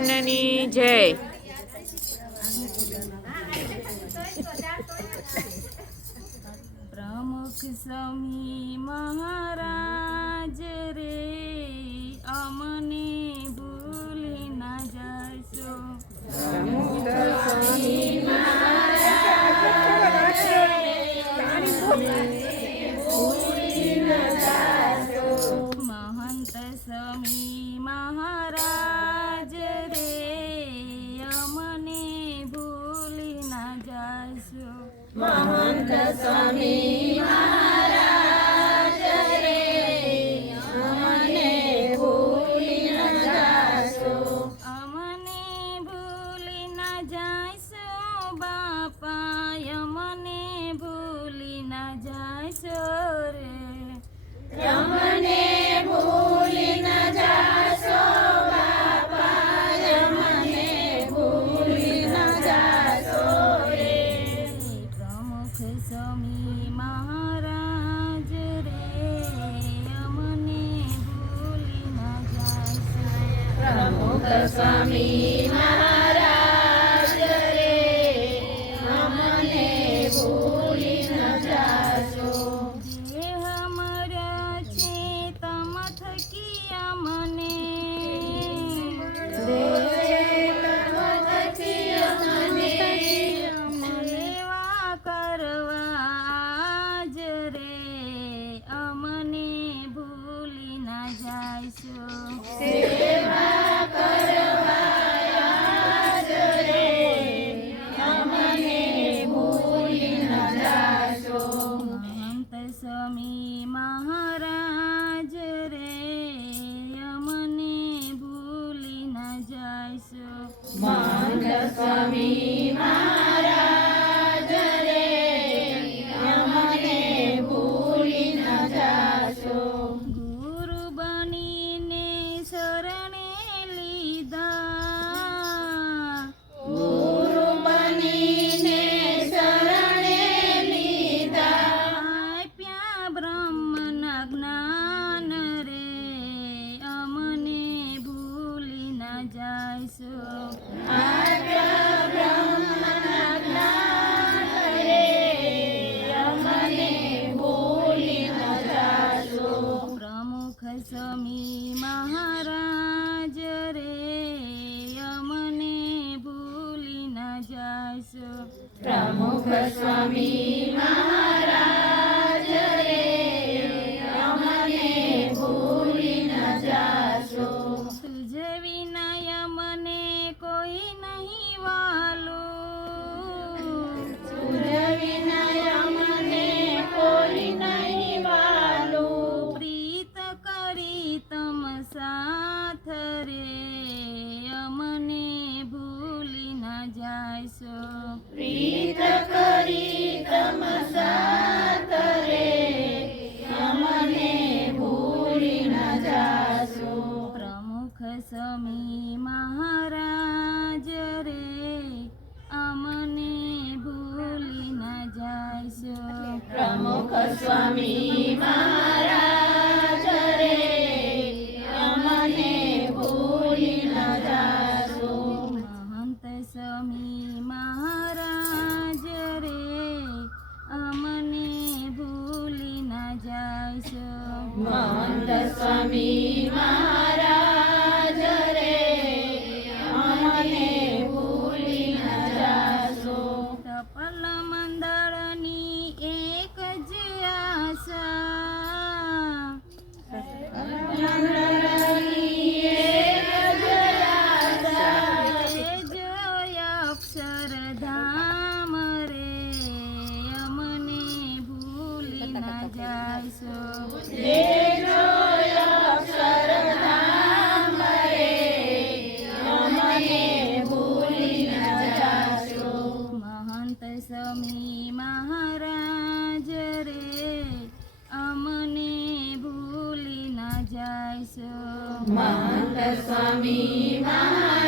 ભગવાનની જય. પ્રમુખ સમી મહાર Swami Maharaj. Swami તમસ પ્રીત કરી તમસા તરે અમને ભૂલી ન જાસો પ્રમુખ સમી મહારાજ રે અમને ભૂલી ન જાસો પ્રમુખ સ્વામી મહારાજ स्वामी महा હે મહારાજ રે અમને ભૂલી ન જાયશો મહંત સ્વામી મહારાજ